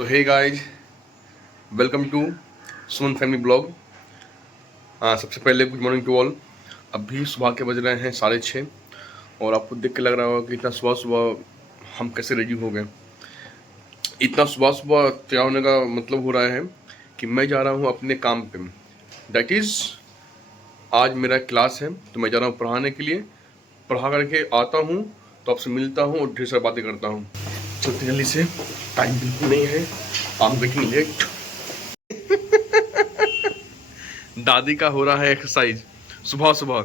So hey guys, welcome to Suman family blog. सबसे पहले good morning to all. अभी सुबह के बज रहे हैं 6:30 और आपको देख के लग रहा होगा कि इतना सुबह सुबह हम कैसे रेडी हो गए। इतना सुबह सुबह तैयार होने का मतलब हो रहा है कि मैं जा रहा हूँ अपने काम पे। दैट इज़ आज मेरा क्लास है, तो मैं जा रहा हूँ पढ़ाने के लिए। पढ़ा करके आता हूँ तो आपसे मिलता हूँ और ढेर सारी बातें करता हूँ। चलते जल्दी से, टाइम बिल्कुल नहीं है, आई एम गेटिंग लेट। दादी का हो रहा है एक्सरसाइज सुबह सुबह।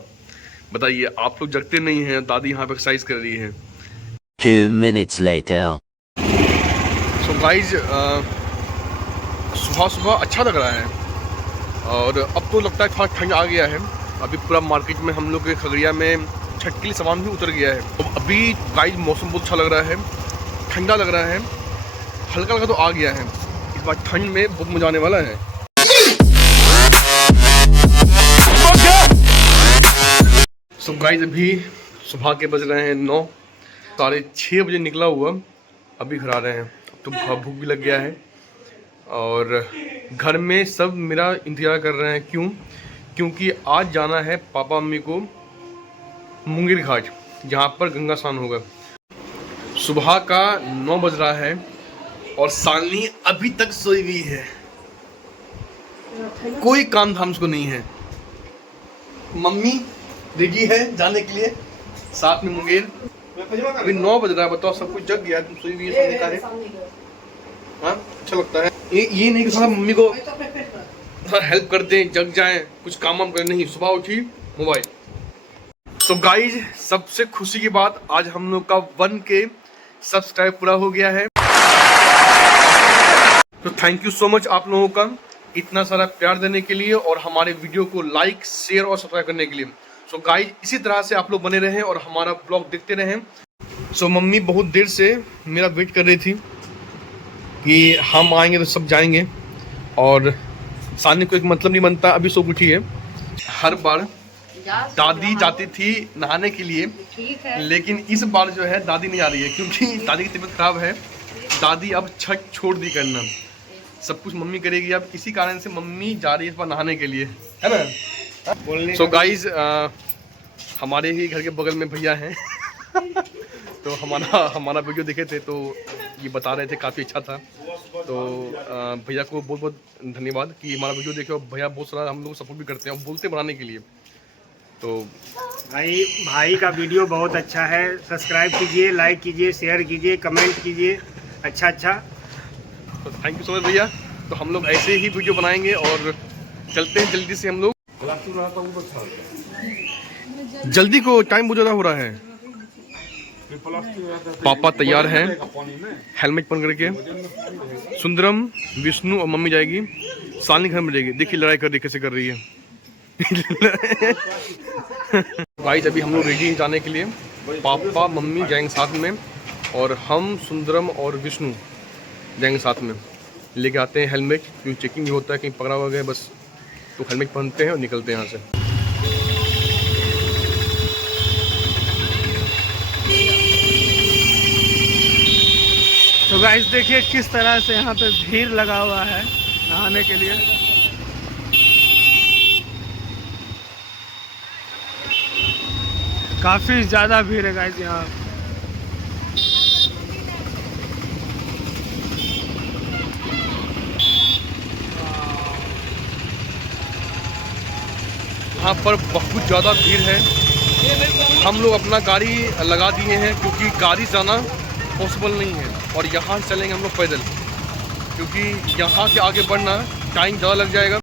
बताइए, आप लोग जगते नहीं हैं, दादी यहाँ पे एक्सरसाइज कर रही है। 2 minutes later. सो गाइज, सुबह सुबह अच्छा लग रहा है और अब तो लगता है थोड़ा ठंड आ गया है। अभी पूरा मार्केट में हम लोग के खगड़िया में छठ के लिए सामान भी उतर गया है। तो अभी गाइज मौसम बहुत अच्छा लग रहा है, ठंडा लग रहा है, हल्का हल्का तो आ गया है। इस बार ठंड में बहुत मजा आने वाला है। सो गाइज, अभी सुबह के बज रहे हैं 9, 6:30 बजे निकला हुआ, अभी घर आ रहे हैं। अब तो भूख भी लग गया है और घर में सब मेरा इंतजार कर रहे हैं। क्योंकि आज जाना है पापा मम्मी को मुंगेर घाट, जहाँ पर गंगा स्नान होगा। सुबह का 9 बज रहा है और सालनी अभी तक सोई हुई है, कोई काम धाम उसको नहीं है। मम्मी रेडी है जाने के लिए साथ में मुंगेर। अभी 9 बज रहा है, बताओ सब कुछ जग गया, तुम सोई हुई है, का है। हाँ, अच्छा लगता है ये नहीं कि थोड़ा मम्मी को हेल्प कर दें, जग जाएं, कुछ काम वाम करें, नहीं, सुबह उठी मोबाइल। तो गाइज, सबसे खुशी की बात, आज हम लोग का 1K सब्सक्राइब पूरा हो गया है। तो थैंक यू सो मच आप लोगों का इतना सारा प्यार देने के लिए और हमारे वीडियो को लाइक, शेयर और सब्सक्राइब करने के लिए। सो गाइज, इसी तरह से आप लोग बने रहें और हमारा ब्लॉग देखते रहें। सो मम्मी बहुत देर से मेरा वेट कर रही थी कि हम आएंगे तो सब जाएंगे, और सामने को एक मतलब नहीं बनता, अभी सो उठी है। हर बार दादी जाती थी नहाने के लिए, लेकिन इस बार जो है दादी नहीं आ रही है क्योंकि दादी की तबीयत खराब है। दादी अब छठ छोड़ दी करना, सब कुछ मम्मी करेगी। अब इसी कारण से मम्मी जा रही है इस बार नहाने के लिए, है ना। सो गाइज, हमारे ही घर के बगल में भैया हैं तो हमारा वीडियो देखे थे तो ये बता रहे थे काफ़ी अच्छा था। तो भैया को बहुत बहुत धन्यवाद कि हमारा वीडियो देखे, और भैया बहुत सारा हम लोग सपोर्ट भी करते हैं और बोलते बनाने के लिए। तो भाई का वीडियो बहुत अच्छा है, सब्सक्राइब कीजिए, लाइक कीजिए, शेयर कीजिए, कमेंट कीजिए, अच्छा। तो थैंक यू सो मच भैया। तो हम लोग ऐसे ही वीडियो बनाएंगे और चलते हैं जल्दी से हम लोग। जल्दी को टाइम बहुत ज़्यादा हो रहा है। पापा तैयार हैं हेलमेट पहन करके। सुंदरम, विष्णु और मम्मी जाएगी, सालनी घर में रहेगी। देखिए लड़ाई कर रही, कैसे कर रही है गाइस, अभी हम लोग रेडी हैं जाने के लिए। पापा मम्मी जाएंगे साथ में और हम सुंदरम और विष्णु जाएंगे साथ में। लेके आते हैं हेलमेट, क्योंकि चेकिंग भी होता है, कहीं पकड़ा हुआ गया बस, तो हेलमेट पहनते हैं और निकलते हैं यहाँ से। तो गाइस देखिए किस तरह से यहाँ पे भीड़ लगा हुआ है नहाने के लिए। काफी ज्यादा भीड़ है गाइस यहाँ। यहाँ पर बहुत ज़्यादा भीड़ है। हम लोग अपना गाड़ी लगा दिए हैं क्योंकि गाड़ी जाना पॉसिबल नहीं है, और यहाँ से चलेंगे हम लोग पैदल, क्योंकि यहाँ से आगे बढ़ना टाइम ज़्यादा लग जाएगा।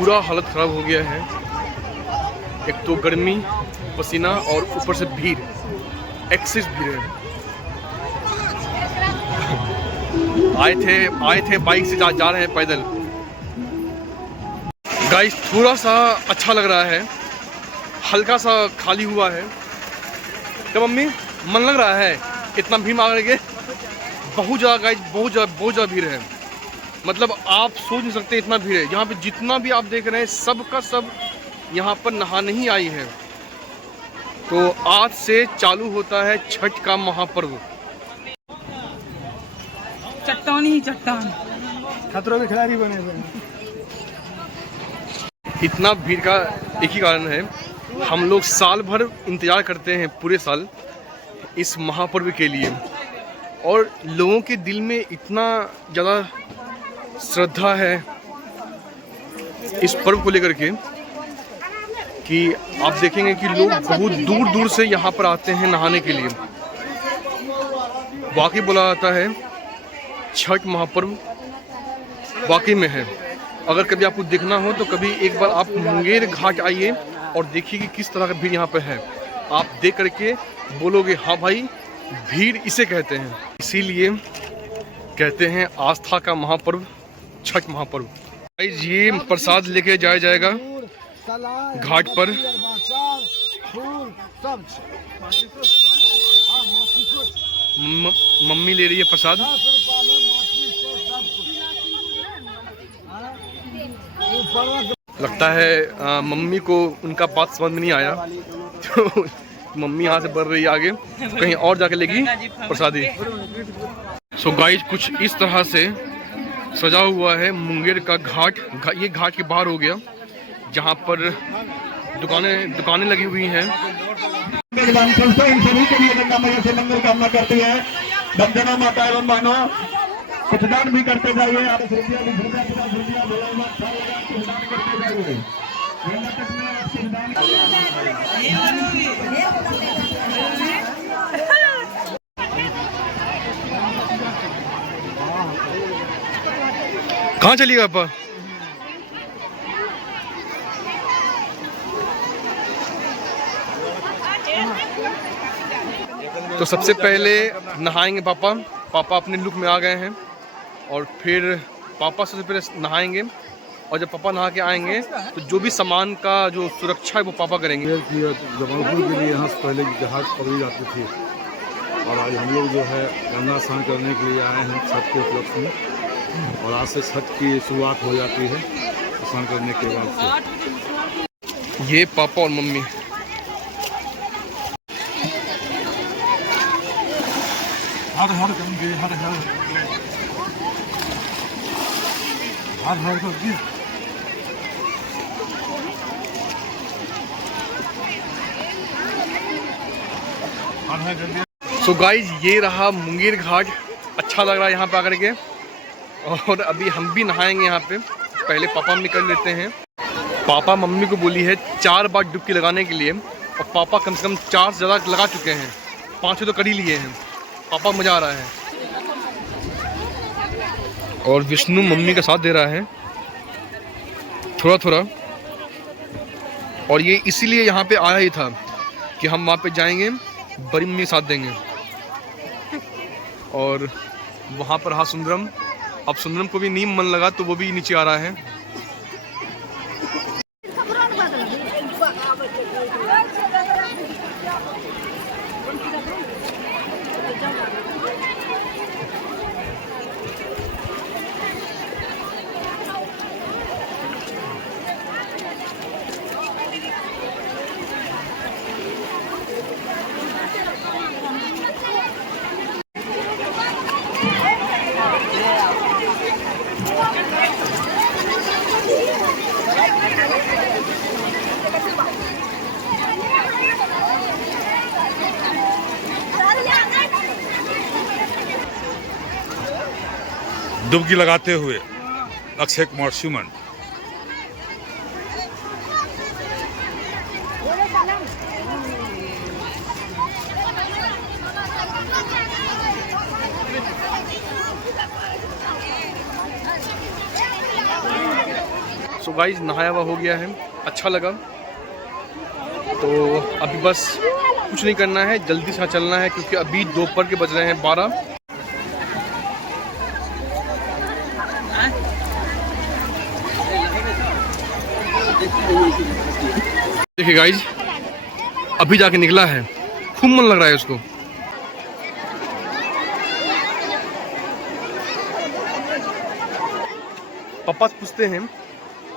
पूरा हालत ख़राब हो गया है, एक तो गर्मी, पसीना और ऊपर से भीड़, एक्सेस भीड़ है। आए थे बाइक से, जा रहे हैं पैदल। गाइस, थोड़ा सा अच्छा लग रहा है, हल्का सा खाली हुआ है। क्या मम्मी, मन लग रहा है? इतना भीड़ आ गए, बहुत ज़्यादा गाइस, बहुत ज़्यादा भीड़ है। मतलब आप सोच नहीं सकते इतना भीड़ है यहाँ पे। जितना भी आप देख रहे हैं सब का सब यहाँ पर नहाने ही आई है। तो आज से चालू होता है छठ का महापर्व। चट्टान ही चट्टान, खतरों के खिलाड़ी बने हुए। इतना भीड़ का एक ही कारण है, हम लोग साल भर इंतज़ार करते हैं पूरे साल इस महापर्व के लिए, और लोगों के दिल में इतना ज़्यादा श्रद्धा है इस पर्व को लेकर के कि आप देखेंगे कि लोग बहुत दूर दूर से यहाँ पर आते हैं नहाने के लिए। वाकई बोला जाता है छठ महापर्व वाकई में है। अगर कभी आपको देखना हो तो कभी एक बार आप मुंगेर घाट आइए और देखिए कि किस तरह का भीड़ यहाँ पर है। आप देख करके बोलोगे हाँ भाई, भीड़ इसे कहते हैं। इसीलिए कहते हैं आस्था का महापर्व छठ महापर्व। ये प्रसाद लेके जाया जाएगा घाट पर। मम्मी ले रही है प्रसाद। लगता है मम्मी को उनका बात समझ में नहीं आया, तो मम्मी यहाँ से बढ़ रही है आगे, कहीं और जाके लेगी प्रसादी। सो गाइस, कुछ इस तरह से सजा हुआ है मुंगेर का घाट। ये घाट के बाहर हो गया, जहाँ पर दुकानें लगी हुई हैं। संस्था इन सभी के लिए गंगा मैया से मंगल कामना करती है। बंदना माता एवं बहनों, कुछ दान भी करते जाइए। आप करते जाइए। कहाँ चलिएगा पापा? तो सबसे पहले नहाएंगे पापा। पापा अपने लुक में आ गए हैं, और फिर पापा सबसे पहले नहाएंगे, और जब पापा नहा के आएंगे तो जो भी सामान का जो सुरक्षा है वो पापा करेंगे। जबलपुर के लिए यहाँ से पहले जहाज पकड़ी जाती थी, और आज हम लोग जो है गंगा स्नान करने के लिए आए हैं छठ के उपलक्ष्य में। और आज से छठ की शुरुआत हो जाती है स्नान करने के बाद से। ये पापा और मम्मी। हर हर गंगे हर हर हर हर गंगे। सो गाइज, ये रहा मुंगेर घाट। अच्छा लग रहा है यहाँ पे आकर के, और अभी हम भी नहाएंगे यहाँ पे। पहले पापा मम्मी कर लेते हैं। पापा मम्मी को बोली है 4 बार डुबकी लगाने के लिए, और पापा कम से कम 4 से ज़्यादा लगा चुके हैं, 5 तो कर ही लिए हैं। पापा मज़ा आ रहा है, और विष्णु मम्मी का साथ दे रहा है थोड़ा थोड़ा। और ये इसीलिए यहाँ पे आया ही था कि हम वहाँ पे जाएंगे, बड़ी मम्मी साथ देंगे। और वहाँ पर रहा सुंदरम। अब सुंदरम को भी नीम मन लगा तो वो भी नीचे आ रहा है। डुबकी लगाते हुए अक्षय कुमार सुमन। सो गाइस, नहाया हुआ हो गया है, अच्छा लगा। तो अभी बस कुछ नहीं करना है, जल्दी से चलना है, क्योंकि अभी दोपहर के बज रहे हैं 12। देखिए गाइस, अभी जाके निकला है, खूब मन लग रहा है उसको। पापा से पूछते हैं,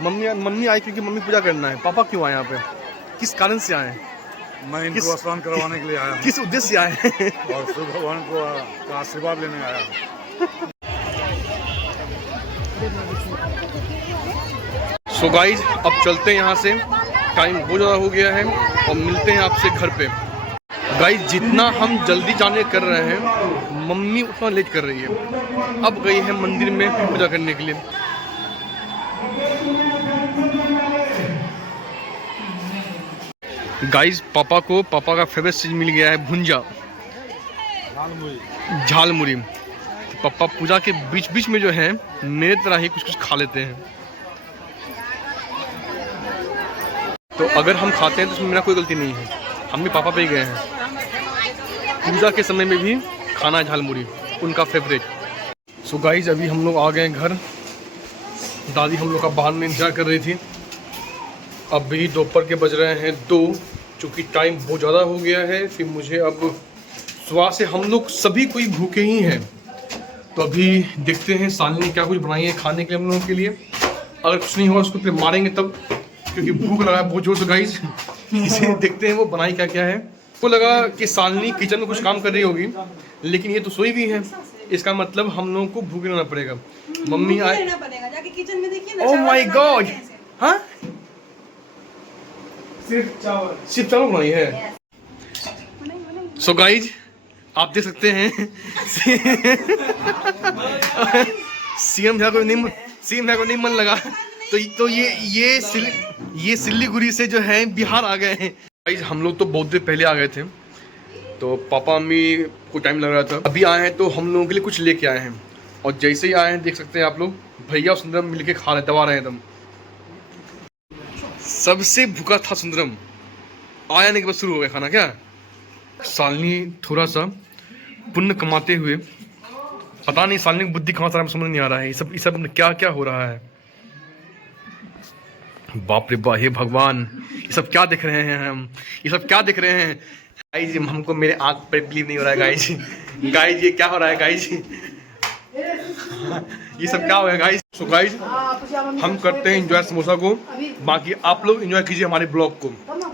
मम्मी आई क्योंकि मम्मी पूजा करना है। पापा क्यों आए यहाँ पे, किस कारण से आए हैं? मैं इनको स्नान करवाने के लिए आया हूँ किस उद्देश्य से आए हैं? और सूर्य भगवान को का आशीर्वाद लेने आया हूँ। सो गाइज अब चलते हैं यहाँ से, टाइम बहुत ज़्यादा हो गया है और मिलते हैं आपसे घर पे। गाइज जितना हम जल्दी जाने कर रहे हैं मम्मी उतना लेट कर रही है। अब गई है मंदिर में पूजा करने के लिए। गाइज पापा का फेवरेट चीज मिल गया है भुंजा झालमुड़ी। पापा पूजा के बीच बीच में जो है मेरे तरह ही कुछ कुछ खा लेते हैं। तो अगर हम खाते हैं तो उसमें मेरा कोई गलती नहीं है, हम भी पापा पे ही गए हैं। पूजा के समय में भी खाना है झालमुड़ी, उनका फेवरेट। सो गाइज अभी हम लोग आ गए घर। दादी हम लोग का बाहर में इंतजार कर रही थी। अभी दोपहर के बज रहे हैं 2, चूँकि टाइम बहुत ज़्यादा हो गया है। फिर मुझे अब सुबह से हम लोग सभी कोई भूखे ही हैं। तो अभी देखते हैं सालनी क्या कुछ बनाई है खाने के लिए हम लोगों के लिए। अगर कुछ नहीं हुआ उसको फिर मारेंगे तब, क्योंकि भूख लगा है बहुत जोर से गाइस। इसे देखते हैं वो बनाई क्या क्या है। वो लगा कि सालनी किचन में कुछ काम कर रही होगी, लेकिन ये तो सोई भी है। इसका मतलब हम लोगों को भूखे रहना पड़ेगा। मम्मी आए, ओह माय गॉड, हाँ सिर्फ चावल बनाई है। सो गाइज आप देख सकते हैं सीएम भैया को नहीं मन लगा तो ये सिल्लीगुड़ी से जो है बिहार आ गए हैं। गाइज हम लोग तो बहुत देर पहले आ गए थे, तो पापा मम्मी को टाइम लग रहा था। अभी आए हैं तो हम लोगों के लिए कुछ लेके आए हैं। और जैसे ही आए हैं देख सकते हैं आप लोग, भैया और सुंदरम मिलके खा रहे, दबा रहे हैं एकदम। सबसे भूखा था सुंदरम, आया नहीं के बाद शुरू हो गया खाना। क्या सालनी थोड़ा सा पुण्य कमाते हुए, पता नहीं सालनी की बुद्धि कहाँ से समझ नहीं आ रहा है। ये सब क्या क्या हो रहा है। बाप रे बाप, हे भगवान, ये सब क्या देख रहे हैं हम, ये सब क्या देख रहे हैं गाइज। हमको मेरे आँख पर बिलीव नहीं हो रहा है गाइज ये क्या हो रहा है गाइज, ये सब क्या हो रहा है गाइज। सो गाइज हम करते हैं एंजॉय समोसा को, बाकी आप लोग एंजॉय कीजिए हमारे ब्लॉग को।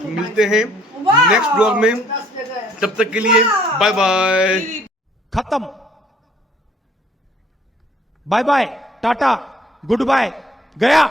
मिलते हैं नेक्स्ट ब्लॉग में, तब तक के लिए बाय बाय। खत्म, bye bye, tata, goodbye, गया।